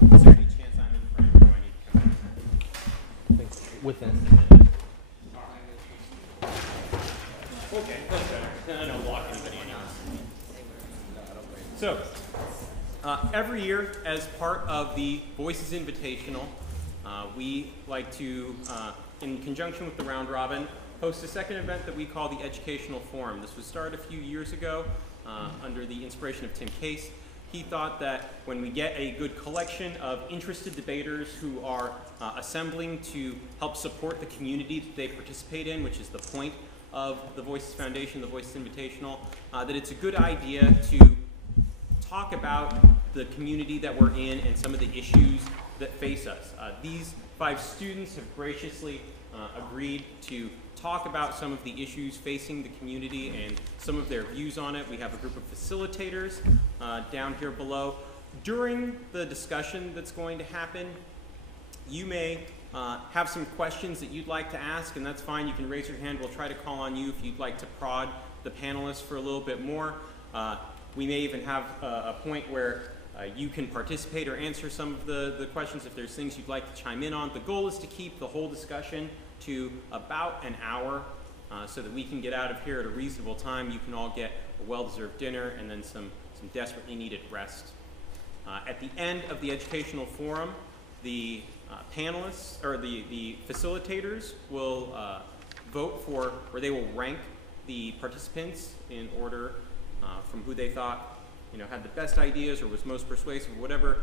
is there any chance I'm in frame, or do I need to come back? With this. Okay, that's better. Then I don't block anybody else. So, every year, as part of the Voices Invitational, we like to, in conjunction with the Round Robin, host a second event that we call the Educational Forum. This was started a few years ago under the inspiration of Tim Case. He thought that when we get a good collection of interested debaters who are assembling to help support the community that they participate in, which is the point of the Voices Foundation, the Voices Invitational, that it's a good idea to talk about the community that we're in and some of the issues that face us. These 5 students have graciously agreed to talk about some of the issues facing the community and some of their views on it. We have a group of facilitators down here below. During the discussion that's going to happen, you may have some questions that you'd like to ask, and that's fine. You can raise your hand. We'll try to call on you if you'd like to prod the panelists for a little bit more. We may even have a point where you can participate or answer some of the questions if there's things you'd like to chime in on. The goal is to keep the whole discussion to about an hour so that we can get out of here at a reasonable time. You can all get a well-deserved dinner and then some desperately needed rest. At the end of the educational forum, the panelists, or the facilitators will vote for, or they will rank the participants in order from who they thought had the best ideas or was most persuasive, or whatever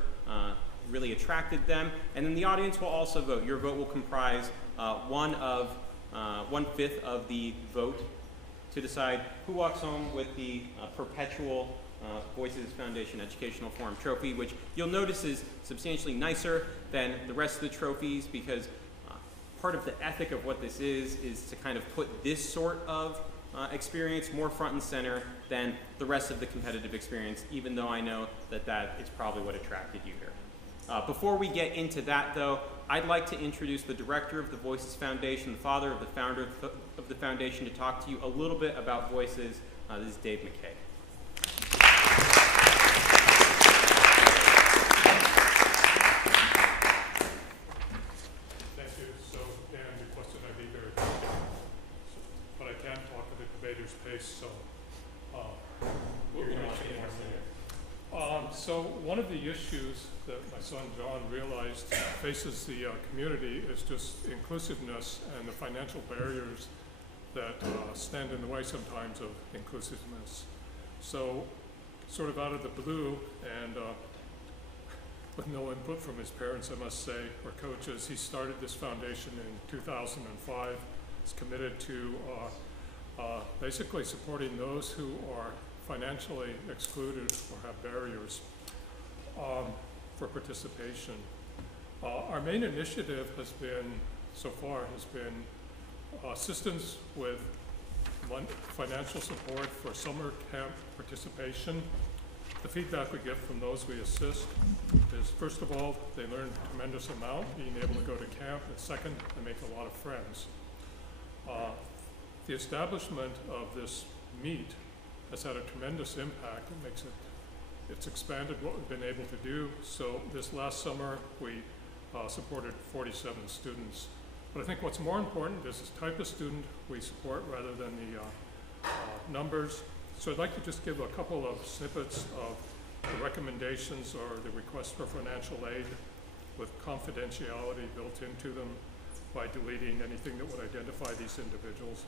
really attracted them. And then the audience will also vote. Your vote will comprise 1/5 of the vote to decide who walks home with the perpetual Voices Foundation Educational Forum trophy, which you'll notice is substantially nicer than the rest of the trophies, because part of the ethic of what this is to kind of put this sort of experience more front and center than the rest of the competitive experience, even though I know that that is probably what attracted you here. Before we get into that, though, I'd like to introduce the director of the Voices Foundation, the father of the founder of the foundation, to talk to you a little bit about Voices. This is Dave McKay. Thank you. So Dan requested I be very quick, but I can't talk at the debater's pace, so so one of the issues that my son John realized faces the community is just inclusiveness and the financial barriers that stand in the way sometimes of inclusiveness. So sort of out of the blue and with no input from his parents, I must say, or coaches, he started this foundation in 2005. He's committed to basically supporting those who are financially excluded or have barriers for participation. Our main initiative has been, so far, assistance with financial support for summer camp participation. The feedback we get from those we assist is, first of all, they learn a tremendous amount being able to go to camp, and second, they make a lot of friends. The establishment of this meet has had a tremendous impact. It's expanded what we've been able to do. So this last summer, we supported 47 students. But I think what's more important is the type of student we support rather than the numbers. So I'd like to just give a couple of snippets of the recommendations or the request for financial aid with confidentiality built into them by deleting anything that would identify these individuals.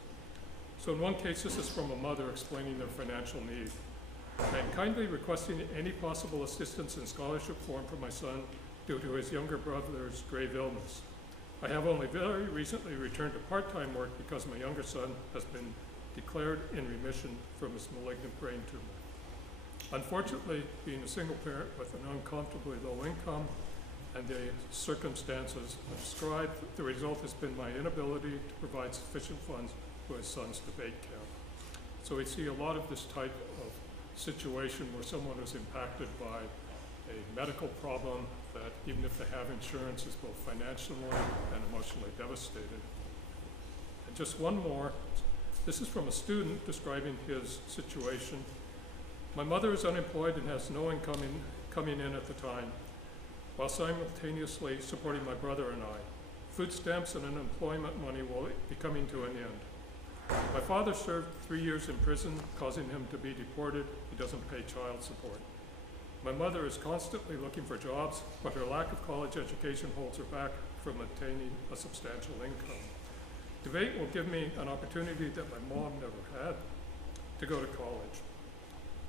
So in one case, this is from a mother explaining their financial need. I am kindly requesting any possible assistance in scholarship form for my son due to his younger brother's grave illness. I have only very recently returned to part-time work because my younger son has been declared in remission from his malignant brain tumor. Unfortunately, being a single parent with an uncomfortably low income and the circumstances described, the result has been my inability to provide sufficient funds for his son's debate camp. So we see a lot of this type of situation where someone is impacted by a medical problem that, even if they have insurance, is both financially and emotionally devastated. And just one more. This is from a student describing his situation. My mother is unemployed and has no income coming in at the time. while simultaneously supporting my brother and I. Food stamps and unemployment money will be coming to an end. My father served 3 years in prison, causing him to be deported. He doesn't pay child support. My mother is constantly looking for jobs, but her lack of college education holds her back from obtaining a substantial income. Debate will give me an opportunity that my mom never had, to go to college.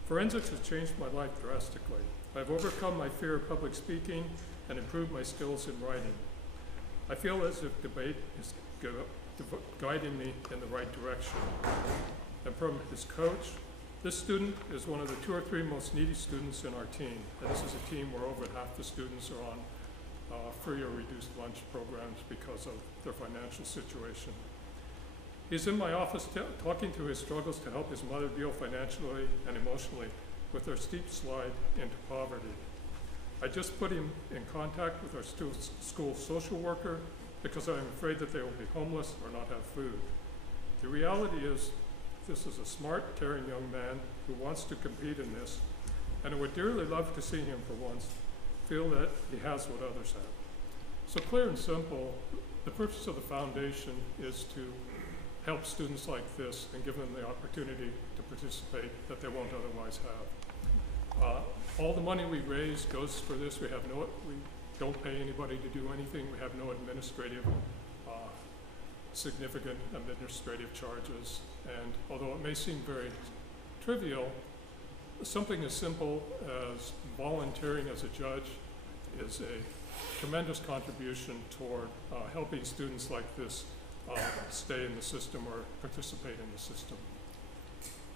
Forensics has changed my life drastically. I've overcome my fear of public speaking and improved my skills in writing. I feel as if debate is guiding me in the right direction. And from his coach, this student is one of the 2 or 3 most needy students in our team. And this is a team where over half the students are on free or reduced lunch programs because of their financial situation. He's in my office talking through his struggles to help his mother deal financially and emotionally with her steep slide into poverty. I just put him in contact with our school social worker because I'm afraid that they will be homeless or not have food. The reality is, this is a smart, caring young man who wants to compete in this, and I would dearly love to see him for once feel that he has what others have. So clear and simple, the purpose of the foundation is to help students like this and give them the opportunity to participate that they won't otherwise have. All the money we raise goes for this. We don't pay anybody to do anything. We have no significant administrative charges. And although it may seem very trivial, something as simple as volunteering as a judge is a tremendous contribution toward helping students like this stay in the system or participate in the system.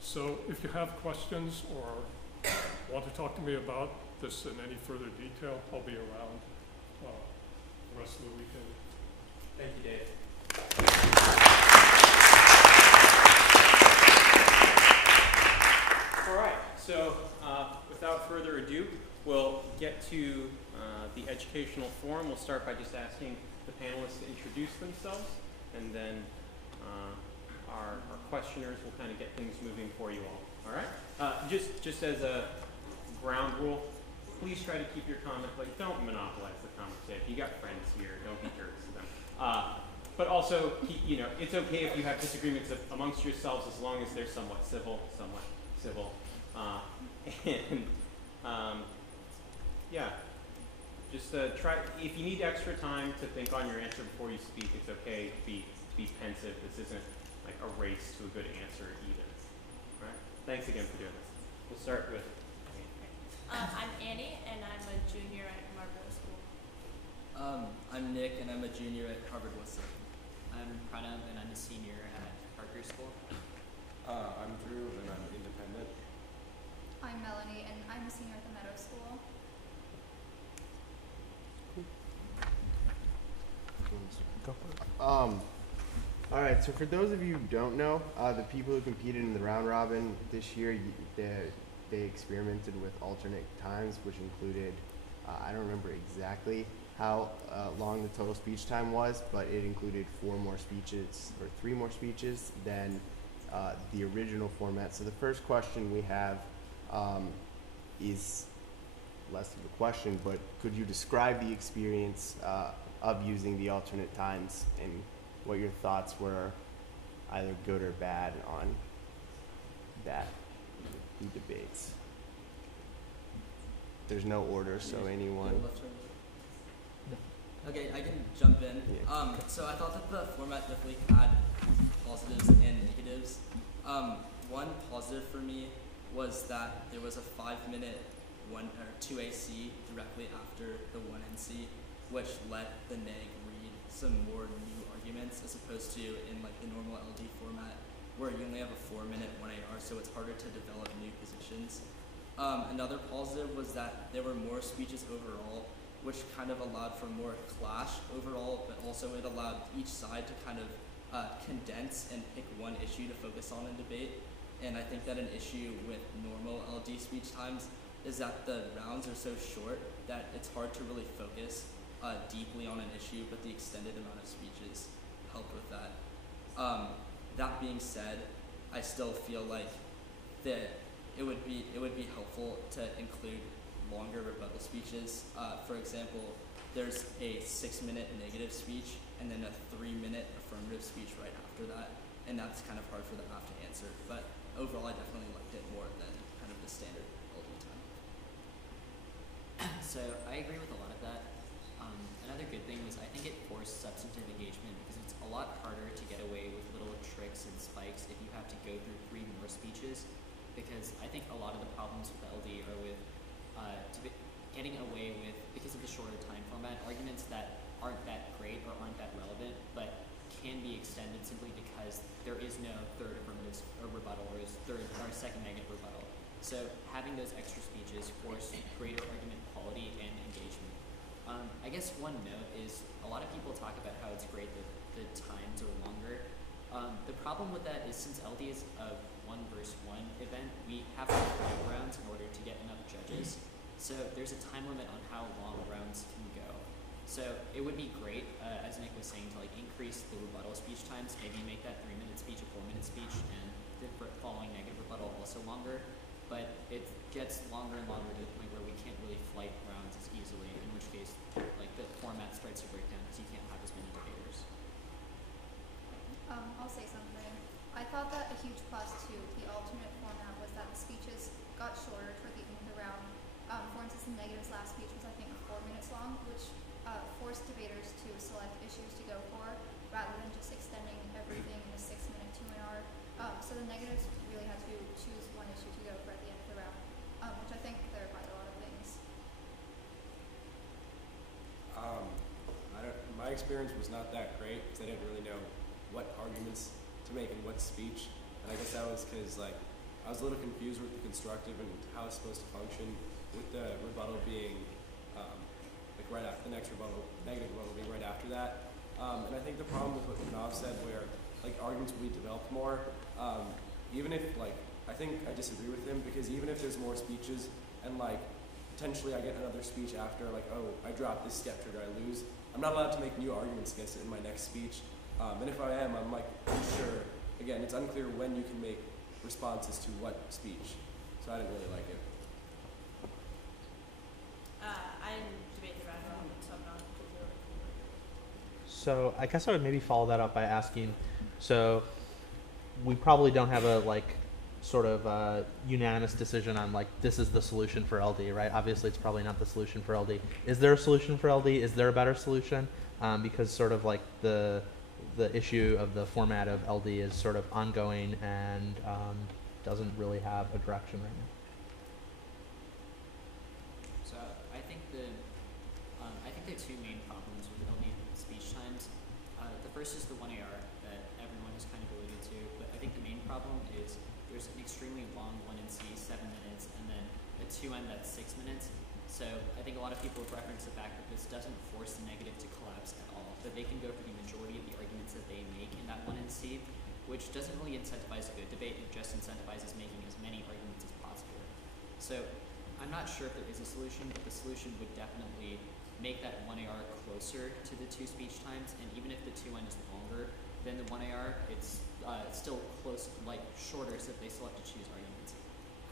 So if you have questions or want to talk to me about this in any further detail, I'll be around the rest of the weekend. Thank you, Dave. All right, so without further ado, we'll get to the educational forum. We'll start by just asking the panelists to introduce themselves, and then our questioners will kind of get things moving for you all. All right? Just as a ground rule, please try to keep your comment, like, don't monopolize the conversation. You got friends here, don't be jerks to them. But also, it's okay if you have disagreements amongst yourselves as long as they're somewhat civil. Yeah, just try, if you need extra time to think on your answer before you speak, it's okay to be pensive. This isn't like a race to a good answer either. All right? Thanks again for doing this. We'll start with I'm Annie, and I'm a junior at Marlboro School. I'm Nick, and I'm a junior at Harvard Wilson. I'm Pranav, and I'm a senior at Parker School. I'm Drew, and I'm independent. I'm Melanie, and I'm a senior at the Meadow School. All right, so for those of you who don't know, the people who competed in the round robin this year, they experimented with alternate times, which included, I don't remember exactly how long the total speech time was, but it included 3 more speeches than the original format. So the first question we have is less of a question, but could you describe the experience of using the alternate times and what your thoughts were, either good or bad, on that, the debates? There's no order, so anyone. Okay, I can jump in. Yeah. So I thought that the format definitely had positives and negatives. One positive for me was that there was a 5-minute 2AC directly after the 1NC, which let the NEG read some more new arguments as opposed to in like the normal LD format where you only have a 4-minute 1AR, so it's harder to develop new positions. Another positive was that there were more speeches overall, which kind of allowed for more clash overall, but also it allowed each side to kind of condense and pick one issue to focus on in debate. And I think that an issue with normal LD speech times is that the rounds are so short that it's hard to really focus deeply on an issue, but the extended amount of speeches help with that. That being said, I still feel like that it would be helpful to include longer rebuttal speeches. For example, there's a 6-minute negative speech and then a 3-minute affirmative speech right after that, and that's kind of hard for the app to answer. But overall, I definitely liked it more than kind of the standard LD time. So I agree with a lot of that. Another good thing was I think it forced substantive engagement because it's a lot harder to get away with little tricks and spikes if you have to go through 3 more speeches, because I think a lot of the problems with LD are with getting away with, because of the shorter time format, arguments that aren't that great or aren't that relevant, but can be extended simply because there is no third affirmative or rebuttal or second negative rebuttal. So having those extra speeches force greater argument quality and engagement. I guess one note is a lot of people talk about how it's great that the times are longer. The problem with that is since LD is a 1 versus 1 event, we have to play rounds in order to get enough judges. So there's a time limit on how long rounds can go. So it would be great, as Nick was saying, to like increase the rebuttal speech times, maybe make that 3-minute speech a 4-minute speech, and the following negative rebuttal also longer. But it gets longer and longer to the point where we can't really flight rounds as easily, in which case like the format starts to break down because you can't have as many debaters. I'll say something. I thought that a huge plus to the alternate format was that the speeches got shorter toward the end of the round. For instance, the negatives last speech was I think 4 minutes long, which forced debaters to select issues to go for rather than just extending everything in a 6-minute 2-hour. So the negatives really had to choose one issue to go for at the end of the round, which I think clarified a lot of things. My experience was not that great because I didn't really know what arguments to make in what speech, and I guess that was because like I was a little confused with the constructive and how it's supposed to function, with the rebuttal being like right after the next rebuttal, negative rebuttal being right after that. And I think the problem with what Nav said, where like arguments will be developed more, even if like I think I disagree with him, because even if there's more speeches and like potentially I get another speech after, like, oh, I dropped this step trigger, I lose, I'm not allowed to make new arguments against it in my next speech. And if I am, I'm like unsure. Again, it's unclear when you can make responses to what speech. So I didn't really like it. I didn't debate the round robin, so I'm not particularly familiar. So I guess I would maybe follow that up by asking, so we probably don't have a like sort of unanimous decision on like this is the solution for LD, right? Obviously it's probably not the solution for LD. Is there a solution for LD? Is there a better solution? Because sort of like the issue of the format of LD is sort of ongoing and doesn't really have a direction right now. So I think there are 2 main problems with LD speech times. The first is the 1AR that everyone has kind of alluded to, but I think the main problem is there's an extremely long 1NC, 7 minutes, and then a 2N that's 6 minutes. So I think a lot of people have referenced the fact that this doesn't force the negative to collapse at all, that they can go for the majority of the arguments that they make in that 1NC, which doesn't really incentivize a good debate, it just incentivizes making as many arguments as possible. So I'm not sure if there is a solution, but the solution would definitely make that 1AR closer to the 2 speech times, and even if the 2N is longer than the 1AR, it's still close, like shorter, so that they still have to choose arguments.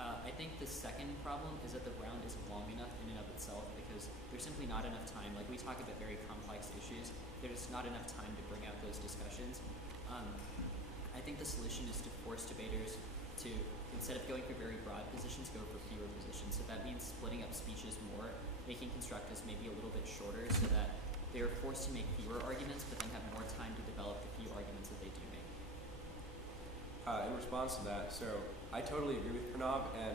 I think the second problem is that the round isn't long enough in and of itself, because there's simply not enough time. Like we talk about very complex issues, there's not enough time to bring out those discussions. I think the solution is to force debaters to, instead of going for very broad positions, go for fewer positions. So that means splitting up speeches more, making constructives maybe a little bit shorter so that they're forced to make fewer arguments, but then have more time to develop the few arguments that they do make. In response to that, so I totally agree with Pranav, and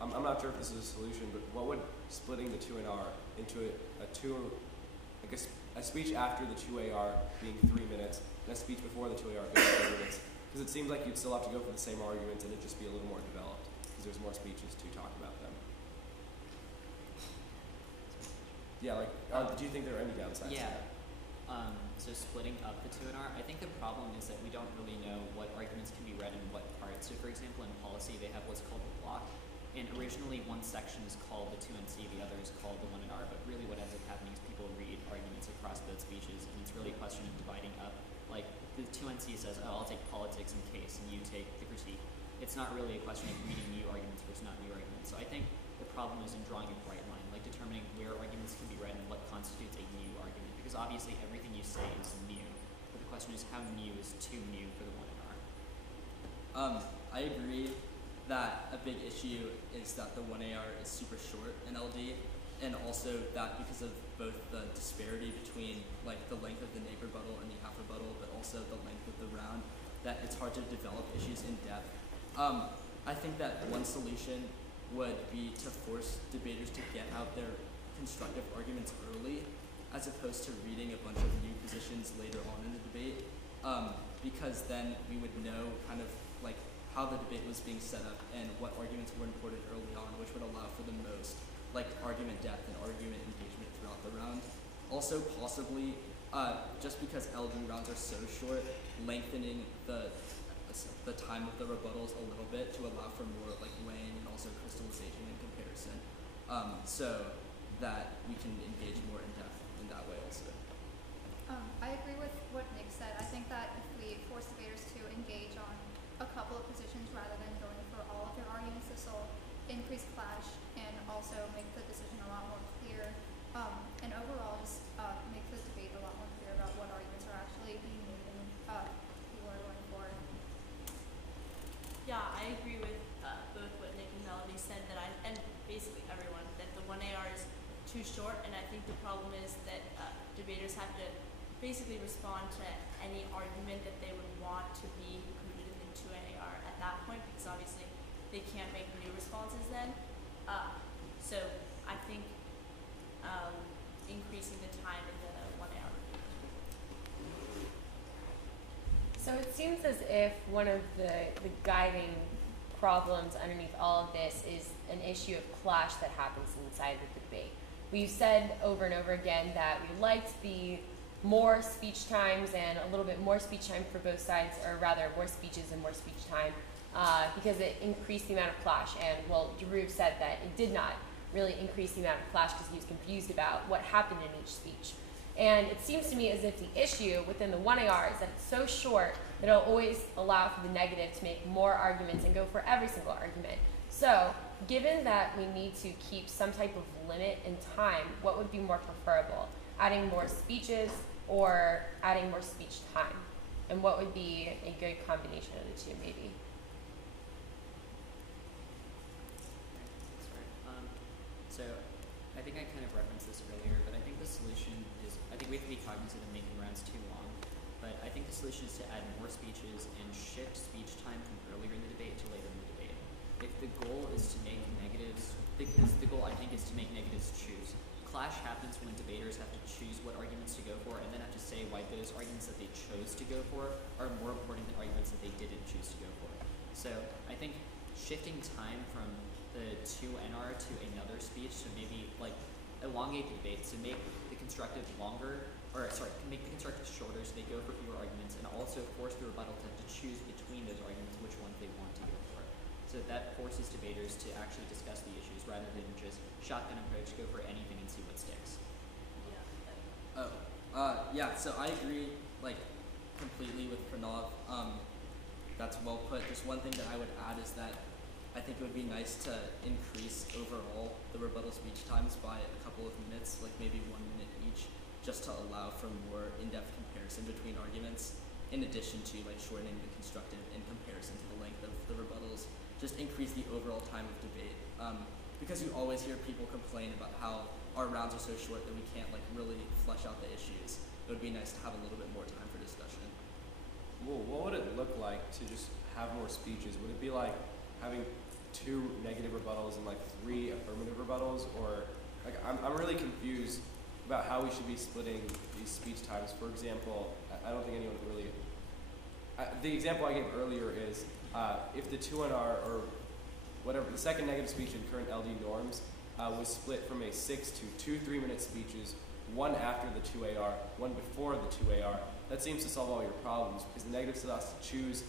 I'm not sure if this is a solution, but what would splitting the 2NR into a speech after the 2AR being 3 minutes, and a speech before the 2AR being 3 minutes, because it seems like you'd still have to go for the same arguments and it'd just be a little more developed, because there's more speeches to talk about them. Yeah, like, do you think there are any downsides to that? So splitting up the 2NR, I think the problem is that we don't really know what arguments can be read in what parts. So for example, in policy, they have what's called the block. And originally one section is called the 2NC, the other is called the 1NR, but really what ends up happening is people read arguments across both speeches, and it's really a question of dividing up. Like the 2NC says, oh, I'll take politics and case, and you take the critique. It's not really a question of reading new arguments versus not new arguments. So I think the problem is in drawing a bright line. determining where arguments can be read and what constitutes a new argument. Because obviously everything you say is new, but the question is how new is too new for the 1AR? I agree that a big issue is that the 1AR is super short in LD, and also that because of both the disparity between like the length of the neg rebuttal and the half rebuttal, but also the length of the round, that it's hard to develop issues in depth. I think that one solution would be to force debaters to get out their constructive arguments early, as opposed to reading a bunch of new positions later on in the debate, because then we would know kind of like how the debate was being set up and what arguments were imported early on, which would allow for the most like argument depth and argument engagement throughout the round. Also, possibly, just because LD rounds are so short, lengthening the time of the rebuttals a little bit to allow for more like weighing and also crystallization and comparison, so that we can engage more in depth in that way also. I agree with what Nick said. I think that if we force debaters to engage on a couple of positions rather than going for all of their arguments, this will increase clash and also make the decision a lot more clear, and overall just make the debate a lot more clear about what arguments are actually being made and people are going for. Yeah, I agree with both what Nick and Melody said, and basically everyone, that the 1AR is too short, and I think the problem is that debaters have to basically respond to any argument that they would want to be included in the 2AR at that point, because obviously they can't make new responses then. So I think increasing the time in the 1AR. So it seems as if one of the guiding problems underneath all of this is an issue of clash that happens inside the debate. We've said over and over again that we liked the more speech times and a little bit more speech time for both sides, or rather more speeches and more speech time, because it increased the amount of clash. And well, Jeroen said that it did not really increase the amount of clash because he was confused about what happened in each speech. And it seems to me as if the issue within the 1AR is that it's so short that it'll always allow for the negative to make more arguments and go for every single argument. So, given that we need to keep some type of limit in time, what would be more preferable? Adding more speeches or adding more speech time? And what would be a good combination of the two, maybe? So I think I kind of referenced this earlier, but I think the solution is, I think we have to be cognizant of making rounds too long, but I think the solution is to add more speeches and shift speech time from earlier in the debate to later in the debate. If the goal is to make negatives, because the goal I think is to make negatives choose. Clash happens when debaters have to choose what arguments to go for and then have to say why those arguments that they chose to go for are more important than arguments that they didn't choose to go for. So I think shifting time from the 2NR to another speech to maybe like elongate the debate, to make the constructive longer, or sorry, make the constructive shorter so they go for fewer arguments, and also force the rebuttal to choose between those arguments which one they want to go for. So that forces debaters to actually discuss the issues rather than just shotgun approach, go for anything and see what sticks. Yeah, so I agree like completely with Pranav. That's well put. Just one thing that I would add is that I think it would be nice to increase overall the rebuttal speech times by a couple of minutes, like maybe 1 minute each, just to allow for more in-depth comparison between arguments, in addition to like shortening the constructive in comparison to the length of the rebuttals. Just increase the overall time of debate, because you always hear people complain about how our rounds are so short that we can't like really flesh out the issues. It would be nice to have a little bit more time for discussion. Well, what would it look like to just have more speeches? Would it be like having 2 negative rebuttals and like 3 affirmative rebuttals, or like I'm really confused about how we should be splitting these speech times. For example, I don't think anyone really. The example I gave earlier is if the 2NR or whatever the second negative speech in current LD norms was split from a 6 to 2 3-minute speeches, one after the 2AR, one before the 2AR. That seems to solve all your problems because the negative still has to choose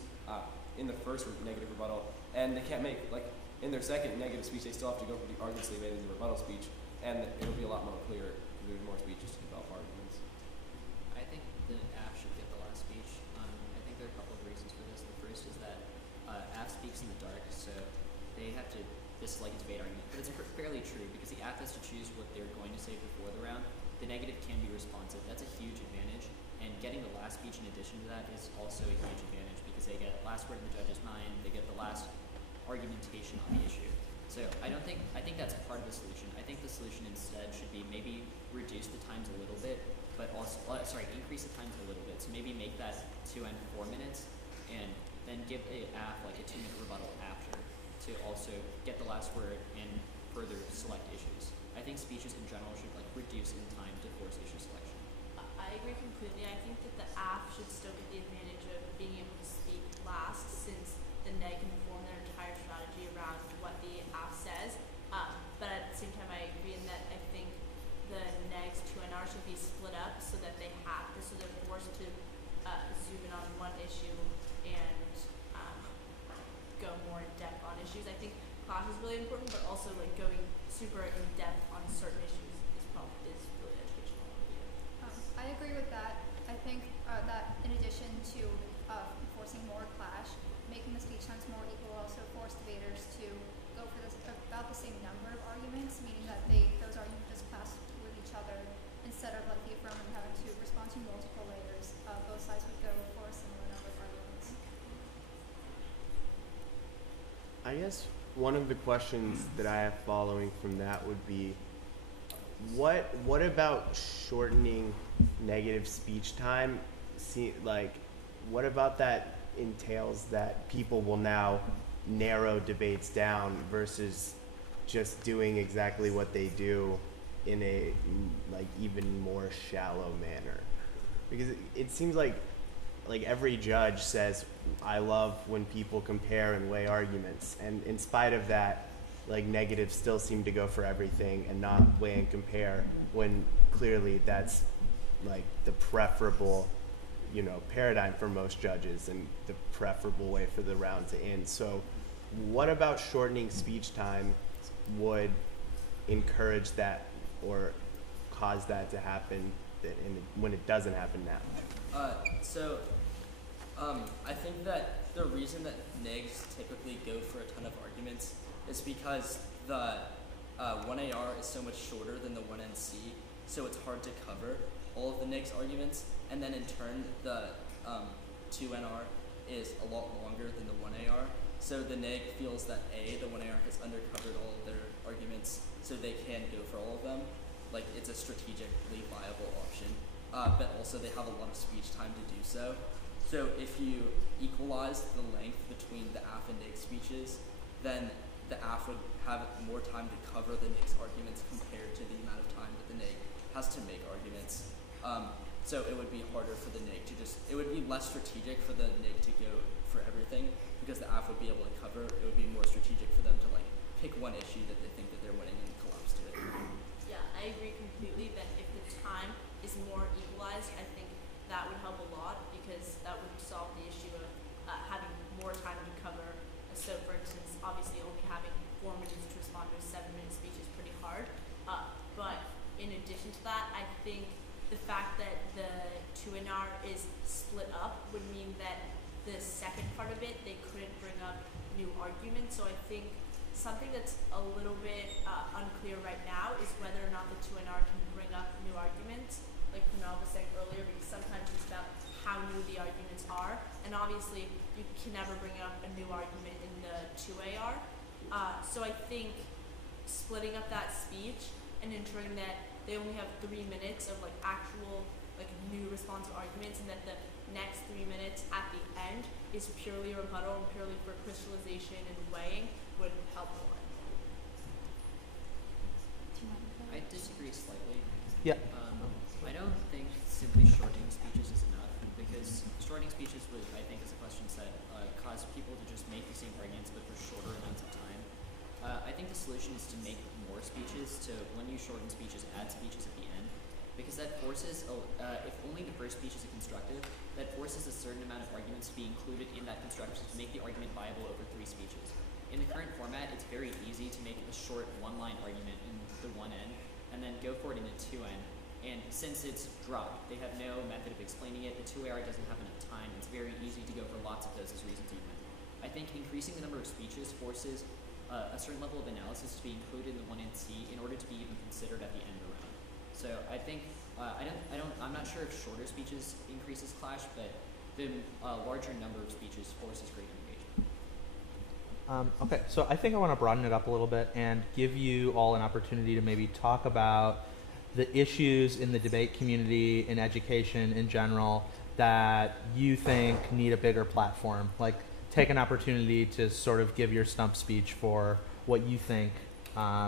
in the first negative rebuttal, and they can't make, like, in their second negative speech, they still have to go for the arguments they made in the rebuttal speech, and it'll be a lot more clear because there's more speeches to develop arguments. I think the AF should get the last speech. I think there are a couple of reasons for this. The first is that AF speaks in the dark, so they have to, this is like a debate argument, but it's fairly true because the AF has to choose what they're can be responsive. That's a huge advantage. And getting the last speech in addition to that is also a huge advantage because they get last word in the judge's mind, they get the last argumentation on the issue. So I think that's part of the solution. I think the solution instead should be maybe reduce the times a little bit, but also, increase the times a little bit. So maybe make that 2 and 4 minutes, and then give a AF like a 2-minute rebuttal after to also get the last word and further select issues. I think speeches in general should like reduce in time to force issue selection. I agree completely. I think that the AF should still get the advantage of being able to speak last, since the NEG can form their entire strategy around what the AF says. But at the same time, I agree in that I think the NEG's 2NR should be split up so that they're forced to zoom in on one issue and go more in depth on issues. I think class is really important, but also like going super in depth on certain issues is really educational. I agree with that. I think that in addition to forcing more clash, making the speech times more equal will also force debaters to go for about the same number of arguments, meaning that those arguments just clash with each other instead of like the affirmative having to respond to multiple layers. Both sides would go for a similar number of arguments. I guess one of the questions that I have following from that would be, what about shortening negative speech time? What about that entails that people will now narrow debates down versus just doing exactly what they do in a even more shallow manner? Because it seems like every judge says, I love when people compare and weigh arguments, and in spite of that, negatives still seem to go for everything and not weigh and compare, when clearly that's the preferable paradigm for most judges and the preferable way for the round to end. So what about shortening speech time would encourage that or cause that to happen when it doesn't happen now? I think that the reason that NIGs typically go for a ton of arguments is because the 1AR is so much shorter than the 1NC, so it's hard to cover all of the NIGs arguments, and then in turn the 2NR is a lot longer than the 1AR, so the NIG feels that the 1AR has undercovered all of their arguments, so they can go for all of them. It's a strategically viable option, but also they have a lot of speech time to do so. So if you equalize the length between the AF and NIG speeches, then the AF would have more time to cover the NIG's arguments compared to the amount of time that the NIG has to make arguments. So it would be harder for the NIG to it would be less strategic for the NIG to go for everything, because the AF would be able to cover. It would be more strategic for them to pick one issue that they think that they're winning and collapse to it. Yeah, I agree completely that if the time is more equalized, I think that would help a lot, because that would solve the issue of having more time to cover. So for instance, obviously only having 4 minutes to respond to a 7-minute speech is pretty hard. But in addition to that, I think the fact that the 2NR is split up would mean that the second part of it, they couldn't bring up new arguments. So I think something that's a little bit unclear right now is whether or not the 2NR can bring up new arguments, like Kunal was saying earlier, because sometimes it's about how new the arguments are, and obviously you can never bring up a new argument in the 2AR. So I think splitting up that speech and ensuring that they only have 3 minutes of actual new responsive arguments, and that the next 3 minutes at the end is purely rebuttal and purely for crystallization and weighing would help a lot. I disagree slightly. Yeah. I don't think simply shortening speeches is enough, because shortening speeches would, I think as the question said, cause people to just make the same arguments but for shorter amounts of time. I think the solution is to make more speeches, to when you shorten speeches, add speeches at the end, because that forces, if only the first speech is a constructive, that forces a certain amount of arguments to be included in that constructive to make the argument viable over 3 speeches. In the current format, it's very easy to make a short one-line argument in the 1N, and then go for it in the 2N. And since it's dropped, they have no method of explaining it. The 2AR doesn't have enough time. It's very easy to go for lots of those as reasons even. I think increasing the number of speeches forces a certain level of analysis to be included in the 1NC in order to be even considered at the end around. So I think I'm not sure if shorter speeches increases clash, but the larger number of speeches forces greater engagement. Okay, so I think I want to broaden it up a little bit and give you all an opportunity to maybe talk about the issues in the debate community, in education in general, that you think need a bigger platform. Like, take an opportunity to sort of give your stump speech for what you think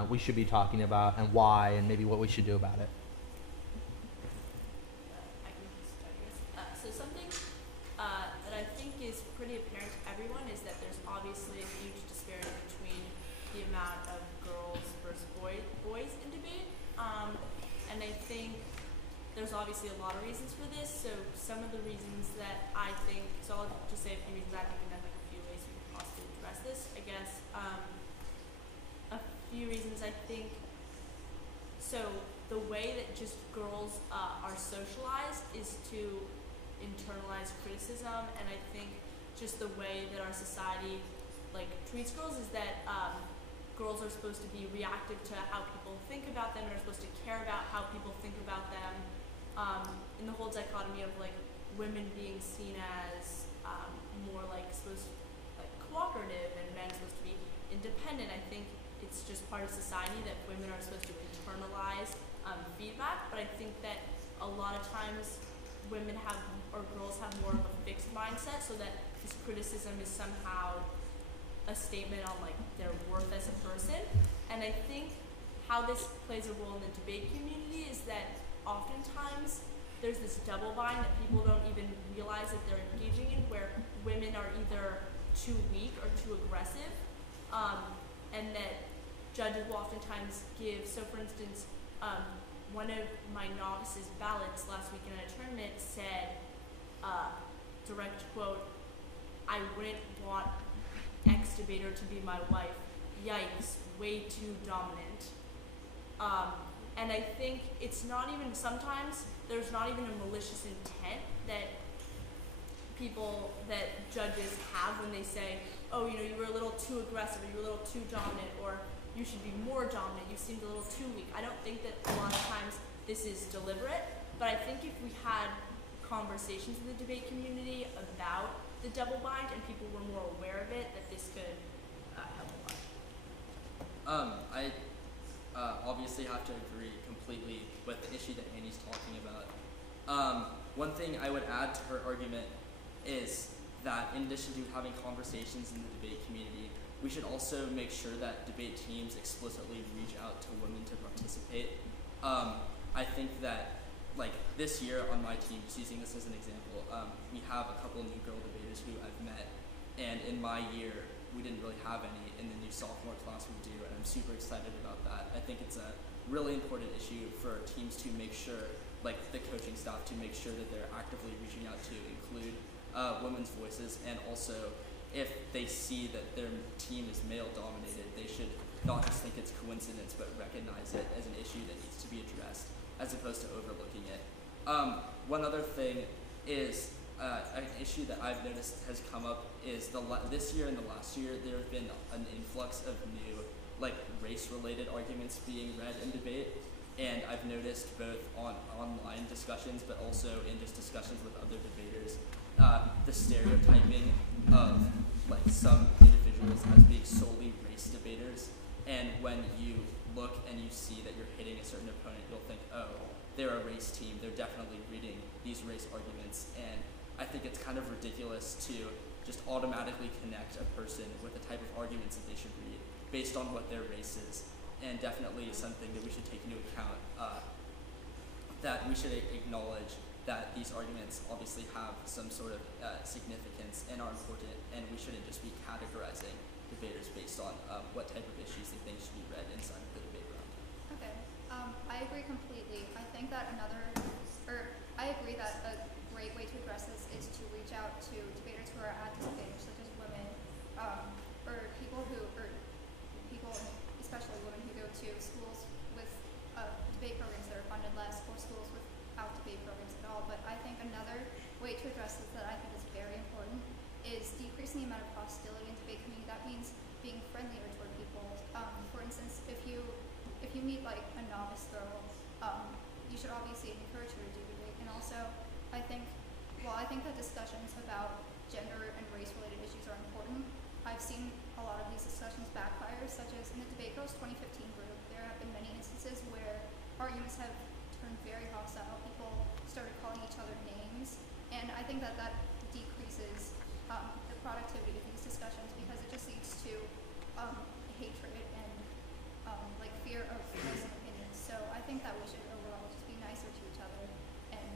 we should be talking about and why, and maybe what we should do about it. I can start this. So something that I think is pretty apparent to everyone is that there's obviously a huge disparity between the amount of girls versus boys in debate. And I think there's obviously a lot of reasons for this. So some of the reasons that I think, so I'll just say a few reasons I think, and then like a few ways we could possibly address this. I guess a few reasons I think. So the way that just girls are socialized is to internalize criticism, and I think just the way that our society like treats girls is that girls are supposed to be reactive to how people think about them, and are supposed to care about how people think about them. In the whole dichotomy of like women being seen as more like supposed like cooperative and men supposed to be independent, I think it's just part of society that women are supposed to internalize feedback. But I think that a lot of times women have or girls have more of a fixed mindset, so that this criticism is somehow a statement on like their worth as a person. And I think how this plays a role in the debate community is that oftentimes there's this double bind that people don't even realize that they're engaging in, where women are either too weak or too aggressive, and that judges will oftentimes give, so for instance, one of my novices' ballots last week in a tournament said, direct quote, "I wouldn't want X debater to be my wife. Yikes, way too dominant." And I think it's not even, sometimes there's not even a malicious intent that judges have when they say, oh, you know, you were a little too aggressive, or you were a little too dominant, or you should be more dominant, you seemed a little too weak. I don't think that a lot of times this is deliberate, but I think if we had conversations in the debate community about the double bind and people were more aware of it, that this could help a lot. I obviously have to agree completely with the issue that Annie's talking about. One thing I would add to her argument is that in addition to having conversations in the debate community, we should also make sure that debate teams explicitly reach out to women to participate. I think that, like, this year on my team, just using this as an example, we have a couple of new girl debaters who I've met, and in my year, we didn't really have any. In the new sophomore class we do, and I'm super excited about that. I think it's a really important issue for teams to make sure, like the coaching staff, to make sure that they're actively reaching out to include women's voices, and also if they see that their team is male dominated, they should not just think it's coincidence, but recognize it as an issue that needs to be addressed, as opposed to overlooking it. One other thing is an issue that I've noticed has come up is this year and the last year there have been an influx of new like race-related arguments being read in debate, and I've noticed both on online discussions but also in just discussions with other debaters, the stereotyping of like some individuals as being solely race debaters, and when you look and you see that you're hitting a certain opponent, you'll think, oh, they're a race team, they're definitely reading these race arguments. And I think it's kind of ridiculous to just automatically connect a person with the type of arguments that they should read based on what their race is, and definitely something that we should take into account, that we should acknowledge that these arguments obviously have some sort of significance and are important, and we shouldn't just be categorizing debaters based on what type of issues they think should be read inside of the debate round. Okay, I agree completely. I think that I agree that a great way to address this is to reach out to debaters who are at disadvantage, such as women, or people, especially women who go to schools with debate programs that are funded less, or schools without debate programs at all. But I think another way to address this that I think is very important is decreasing the amount of hostility in the debate community. That means being friendlier toward people. For instance, if you meet like a novice girl, you should obviously encourage her to do debate. And also, I think that discussions about gender and race-related issues are important, I've seen a lot of these discussions backfire, such as in the Debate Girls 2015 group, there have been many instances where arguments have turned very hostile. People started calling each other names, and I think that decreases the productivity of these discussions because it just leads to hatred and like fear of voicing opinions. So I think that we should overall just be nicer to each other and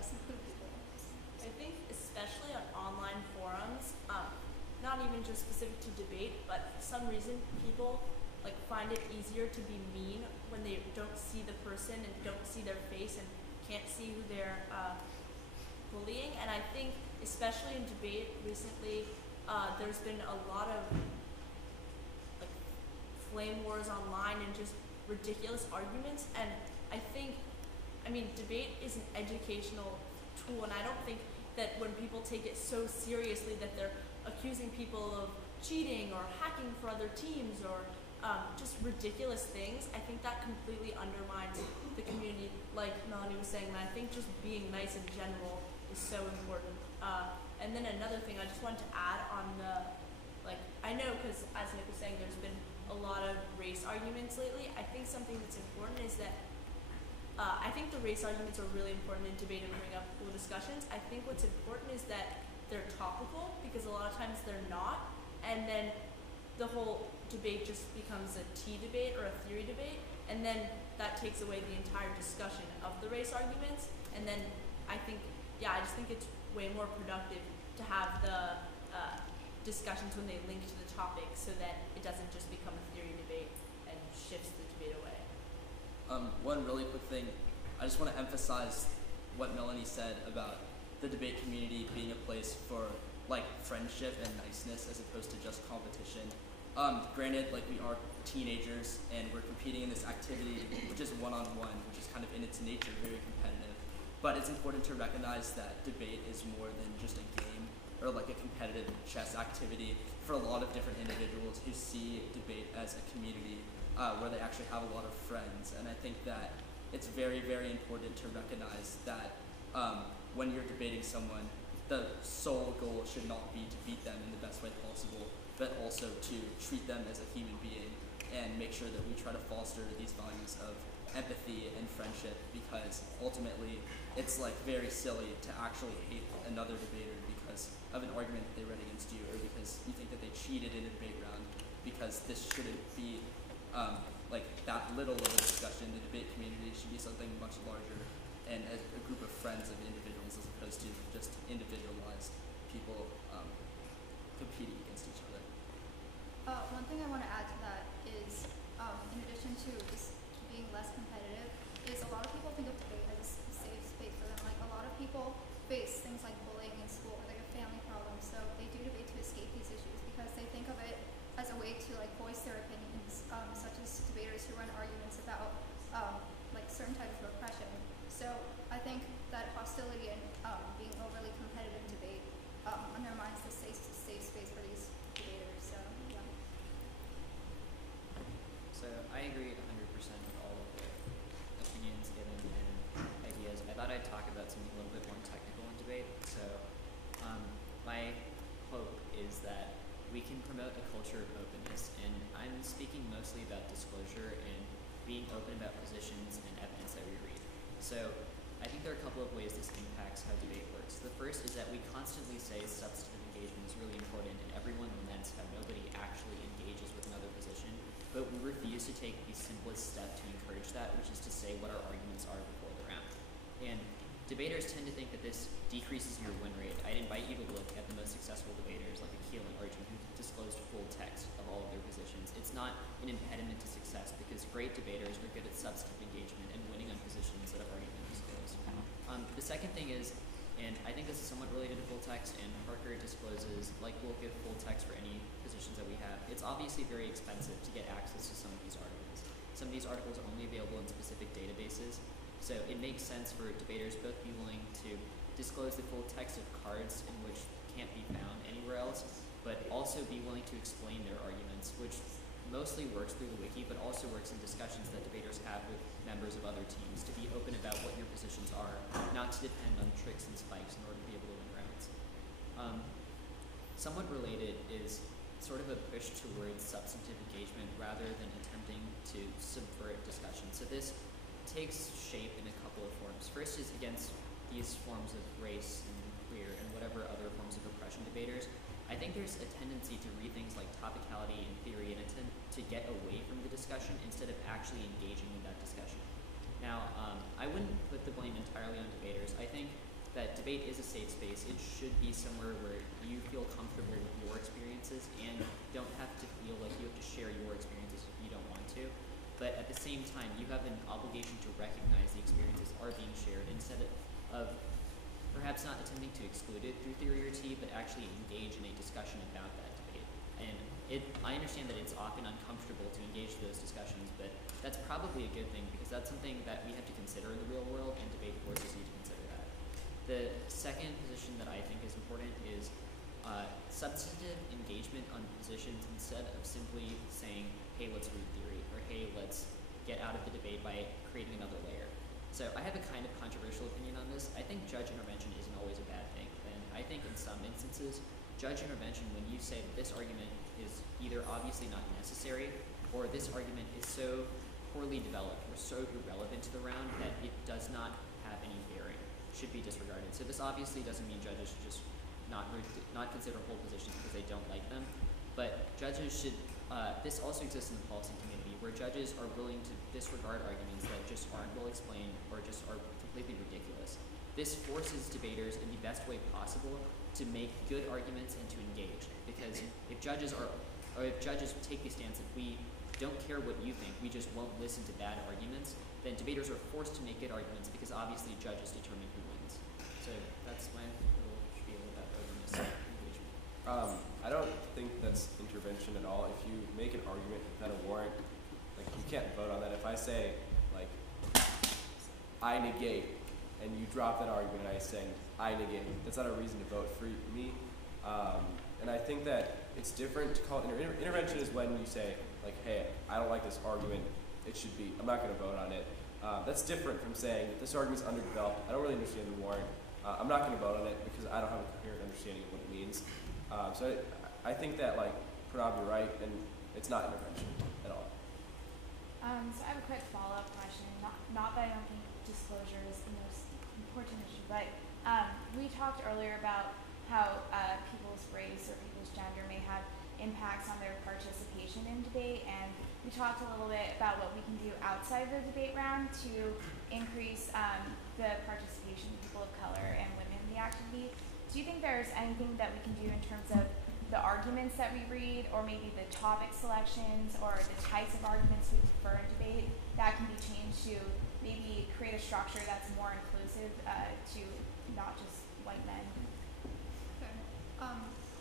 just include people. I think especially on online forums, not even just specific to debate, but for some reason people like find it easier to be mean when they don't see the person and don't see their face and can't see who they're bullying. And I think especially in debate recently, there's been a lot of like flame wars online and just ridiculous arguments. And I mean, debate is an educational tool, and I don't think that when people take it so seriously that they're accusing people of cheating or hacking for other teams or just ridiculous things, I think that completely undermines the community, like Melanie was saying, and I think just being nice in general is so important. And then another thing I just wanted to add on I know because as Nick was saying, there's been a lot of race arguments lately. I think something that's important is that I think the race arguments are really important in debate and bring up cool discussions. I think what's important is that they're topical because a lot of times they're not, and then the whole debate just becomes a tea debate or a theory debate, and then that takes away the entire discussion of the race arguments. And then I just think it's way more productive to have the discussions when they link to the topic so that it doesn't just become a theory debate and shifts the debate away. One really quick thing, I just want to emphasize what Melanie said about the debate community being a place for like friendship and niceness as opposed to just competition. Granted, like we are teenagers and we're competing in this activity which is one-on-one, which is kind of in its nature very competitive. But it's important to recognize that debate is more than just a game or like a competitive chess activity for a lot of different individuals who see debate as a community where they actually have a lot of friends. And I think that it's very, very important to recognize that when you're debating someone, the sole goal should not be to beat them in the best way possible, but also to treat them as a human being and make sure that we try to foster these values of empathy and friendship, because ultimately it's like very silly to actually hate another debater because of an argument that they read against you or because you think that they cheated in a debate round, because this shouldn't be like that little of a discussion. The debate community should be something much larger and as a group of friends of individuals as opposed to just individualized people competing against each other. One thing I want to add to that is, in addition to just being less competitive, is a lot of people think of debate as a safe space for them. Like a lot of people face things like bullying in school or they have family problems, so they do debate to escape these issues because they think of it as a way to like voice their opinions, such as debaters who run arguments about like certain types of oppression. So I think that hostility and being overly competitive in debate undermines the safe space for these debaters. So yeah. So I agree 100% with all of the opinions given and ideas. I thought I'd talk about something a little bit more technical in debate. So my hope is that we can promote a culture of openness, and I'm speaking mostly about disclosure and being open about positions and evidence that we read. So I think there are a couple of ways this impacts how debate works. The first is that we constantly say substantive engagement is really important and everyone laments how nobody actually engages with another position, but we refuse to take the simplest step to encourage that, which is to say what our arguments are before the round. And debaters tend to think that this decreases your win rate. I'd invite you to look at the most successful debaters like Akil and Arjun who disclosed full text of all of their positions. It's not an impediment to success because great debaters are good at substantive engagement and winning on positions that have already been disclosed. The second thing is, and I think this is somewhat related to full text, and Parker discloses, like we'll give full text for any positions that we have. It's obviously very expensive to get access to some of these articles. Some of these articles are only available in specific databases, so it makes sense for debaters both be willing to disclose the full text of cards in which can't be found anywhere else, but also be willing to explain their arguments, which mostly works through the wiki, but also works in discussions that debaters have with members of other teams to be open about what your positions are, not to depend on tricks and spikes in order to be able to win rounds. Somewhat related is sort of a push towards substantive engagement rather than attempting to subvert discussion. So this takes shape in a couple of forms. First is against these forms of race and queer and whatever other forms of oppression debaters. I think there's a tendency to read things like topicality and theory and attempt to get away from the discussion instead of actually engaging in that discussion. Now, I wouldn't put the blame entirely on debaters. I think that debate is a safe space. It should be somewhere where you feel comfortable with your experiences and don't have to feel like you have to share your experiences if you don't want to. But at the same time, you have an obligation to recognize the experiences are being shared instead of perhaps not attempting to exclude it through theory or tea, but actually engage in a discussion about that debate. And I understand that it's often uncomfortable to engage those discussions, but that's probably a good thing because that's something that we have to consider in the real world, and debate forces you to consider that. The second position that I think is important is substantive engagement on positions instead of simply saying, hey, let's read theory, or hey, let's get out of the debate by creating another layer. So I have a kind of controversial opinion on this. I think judge intervention isn't always a bad thing, and I think in some instances, judge intervention, when you say that this argument is either obviously not necessary, or this argument is so poorly developed or so irrelevant to the round that it does not have any bearing, should be disregarded. So this obviously doesn't mean judges should just not consider whole positions because they don't like them, but judges should, this also exists in the policy community, where judges are willing to disregard arguments that just aren't well explained or just are completely ridiculous. This forces debaters in the best way possible to make good arguments and to engage, because if judges take the stance that we don't care what you think, we just won't listen to bad arguments, then debaters are forced to make good arguments because obviously judges determine who wins. So that's my little spiel about openness and engagement. I don't think that's intervention at all. If you make an argument without a warrant, like you can't vote on that. If I say like I negate, and you drop that argument and I say I negate, that's not a reason to vote for me. And I think that it's different to call it intervention is when you say like, hey, I don't like this argument. It should be. I'm not going to vote on it. That's different from saying this argument's underdeveloped. I don't really understand the warrant. I'm not going to vote on it because I don't have a coherent understanding of what it means. So I think that like Pranav, you're right, and it's not intervention at all. So I have a quick follow-up question. Not that I don't think disclosure is the most important issue, but we talked earlier about how people's race or people's gender may have impacts on their participation in debate, and we talked a little bit about what we can do outside the debate round to increase the participation of people of color and women in the activity. Do you think there's anything that we can do in terms of the arguments that we read, or maybe the topic selections, or the types of arguments we prefer in debate that can be changed to maybe create a structure that's more inclusive to not just white men? Okay.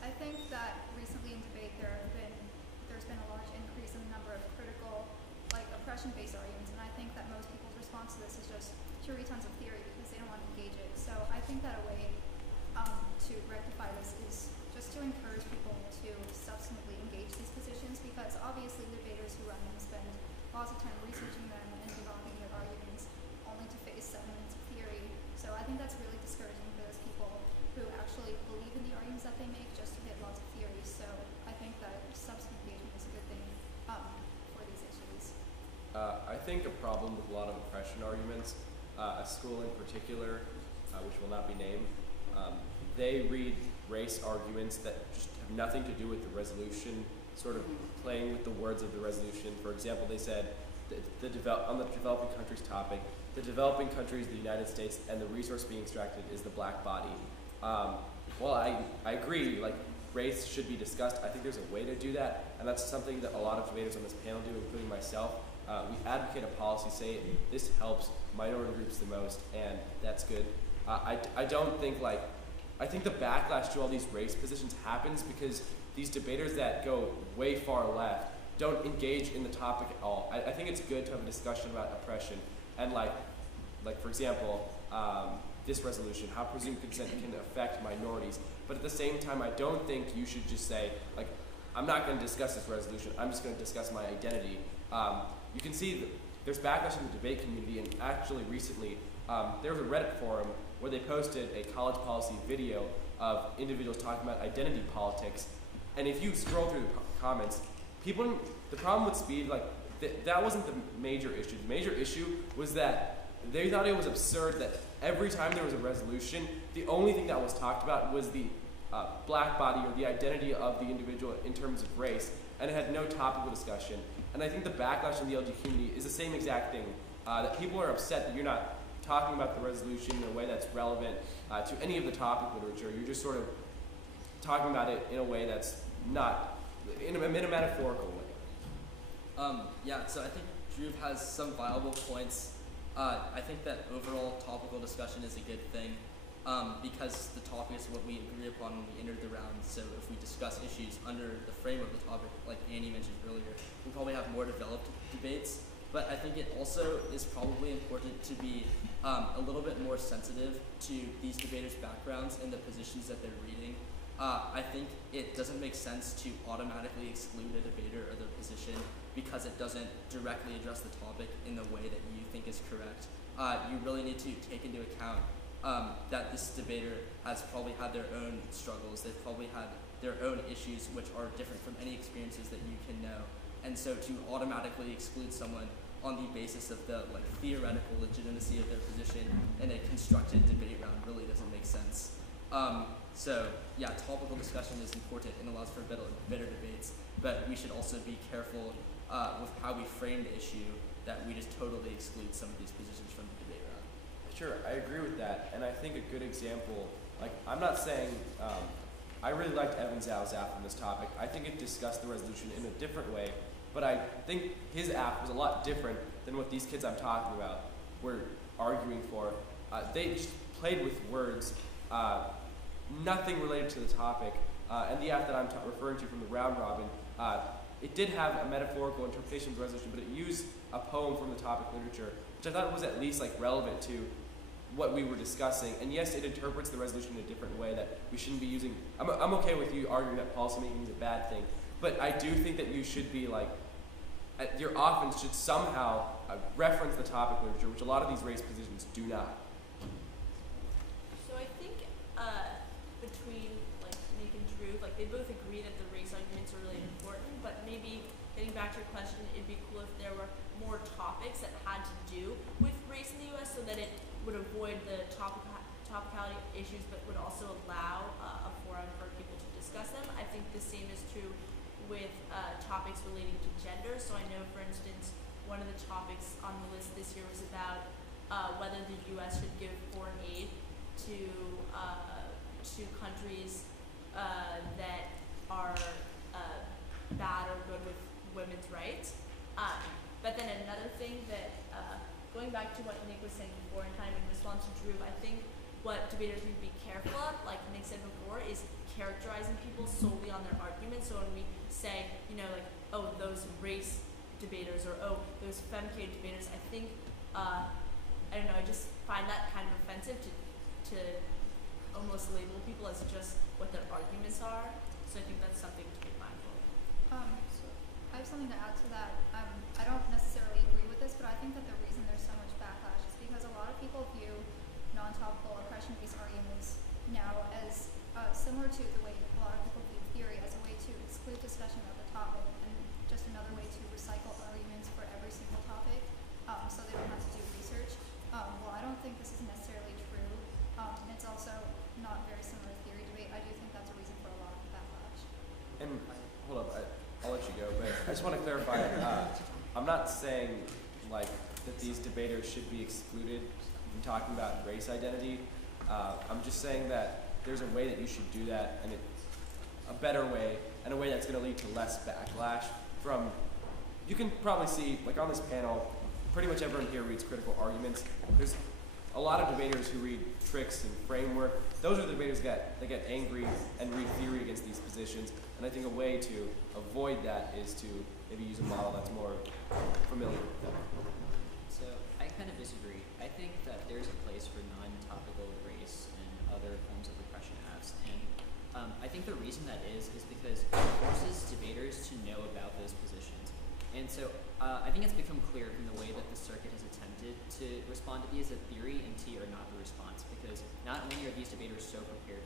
I think that recently in debate there's been a large increase in the number of critical, like oppression-based arguments, and I think that most people's response to this is just to read tons of theory because they don't want to engage it. So I think that a way to rectify this is just to encourage people to substantively engage these positions, because obviously debaters who run them spend lots of time researching them and developing their arguments only to face 7 minutes of theory. So I think that's really discouraging for those people who actually believe in the arguments that they make just to hit lots of theory. So I think that substantive engagement is a good thing for these issues. I think a problem with a lot of oppression arguments, a school in particular, which will not be named, they read race arguments that just have nothing to do with the resolution, sort of playing with the words of the resolution. For example, they said on the developing countries topic, the developing countries, the United States, and the resource being extracted is the black body. Well, I agree, like race should be discussed. I think there's a way to do that, and that's something that a lot of debaters on this panel do, including myself. We advocate a policy, say this helps minority groups the most, and that's good. I don't think I think the backlash to all these race positions happens because these debaters that go way far left don't engage in the topic at all. I think it's good to have a discussion about oppression and like for example, this resolution, how presumed consent can affect minorities. But at the same time, I don't think you should just say like, I'm not going to discuss this resolution. I'm just going to discuss my identity. You can see that there's backlash in the debate community, and actually recently there was a Reddit forum where they posted a college policy video of individuals talking about identity politics. And if you scroll through the comments, the problem with speed, like that wasn't the major issue. The major issue was that they thought it was absurd that every time there was a resolution, the only thing that was talked about was the black body or the identity of the individual in terms of race, and it had no topical discussion. And I think the backlash in the LGBT community is the same exact thing, that people are upset that you're not talking about the resolution in a way that's relevant to any of the topic literature. You're just sort of talking about it in a way that's not, in a metaphorical way. Yeah, so I think Drew has some viable points. I think that overall topical discussion is a good thing because the topic is what we agree upon when we entered the round. So if we discuss issues under the frame of the topic, like Annie mentioned earlier, we'll probably have more developed debates. But I think it also is probably important to be a little bit more sensitive to these debaters' backgrounds and the positions that they're reading. I think it doesn't make sense to automatically exclude a debater or their position because it doesn't directly address the topic in the way that you think is correct. You really need to take into account that this debater has probably had their own struggles. They've probably had their own issues which are different from any experiences that you can know. And so to automatically exclude someone on the basis of the theoretical legitimacy of their position in a constructed debate round really doesn't make sense. So yeah, topical discussion is important and allows for better debates, but we should also be careful with how we frame the issue, that we just totally exclude some of these positions from the debate round. Sure, I agree with that, and I think a good example, I'm not saying, I really liked Evan Zhao's app on this topic. I think it discussed the resolution in a different way, but I think his app was a lot different than what these kids I'm talking about were arguing for. They just played with words, nothing related to the topic, and the app that I'm referring to from the round robin, it did have a metaphorical interpretation of the resolution, but it used a poem from the topic literature, which I thought was at least relevant to what we were discussing. And yes, it interprets the resolution in a different way that we shouldn't be using. I'm okay with you arguing that policymaking is a bad thing, but I do think that you should be your offense should somehow reference the topic literature, which a lot of these race positions do not. So I think between Nick and Drew, they both agree that the race arguments are really important, but maybe getting back to your question, it'd be cool if there were more topics that had to do with race in the U.S. so that it would avoid the topicality issues, but would also allow a forum for people to discuss them. I think the same is true with topics relating to gender. So I know, for instance, one of the topics on the list this year was about whether the U.S. should give foreign aid to countries that are bad or good with women's rights. But then another thing that, going back to what Nick was saying before and kind of in response to Drew, I think what debaters need to be careful of, like Nick said before, is characterizing people solely on their arguments. So when we say, oh, those race debaters or oh, those femcade debaters, I think, I don't know, I just find that kind of offensive to almost label people as just what their arguments are. So I think that's something to be mindful of. So I have something to add to that. I don't necessarily agree with this, but I think that the reason there's so much backlash is because a lot of people view non-topical oppression-based arguments now as similar to the way a lot of people view theory as a way to exclude discussion about the topic and just another way to recycle arguments for every single topic so they don't have to do research. Well, I don't think this is necessarily true. And it's also not very similar to theory debate. I do think that's a reason for a lot of the backlash. And hold up, I'll let you go, but I just want to clarify. I'm not saying that these debaters should be excluded from talking about race identity. I'm just saying that there's a way that you should do that, and a better way, and a way that's going to lead to less backlash from. You can probably see, on this panel, pretty much everyone here reads critical arguments. There's a lot of debaters who read tricks and framework. Those are the debaters that get angry and read theory against these positions. And I think a way to avoid that is to maybe use a model that's more familiar with them. So I kind of disagree. I think that there's a place for non-topical race and other forms of oppression apps. And I think think the reason that is because it forces debaters to know about those positions. And so I think it's become clear from the way that the circuit has attempted to respond to these that theory and T are not the response, because not only are these debaters so prepared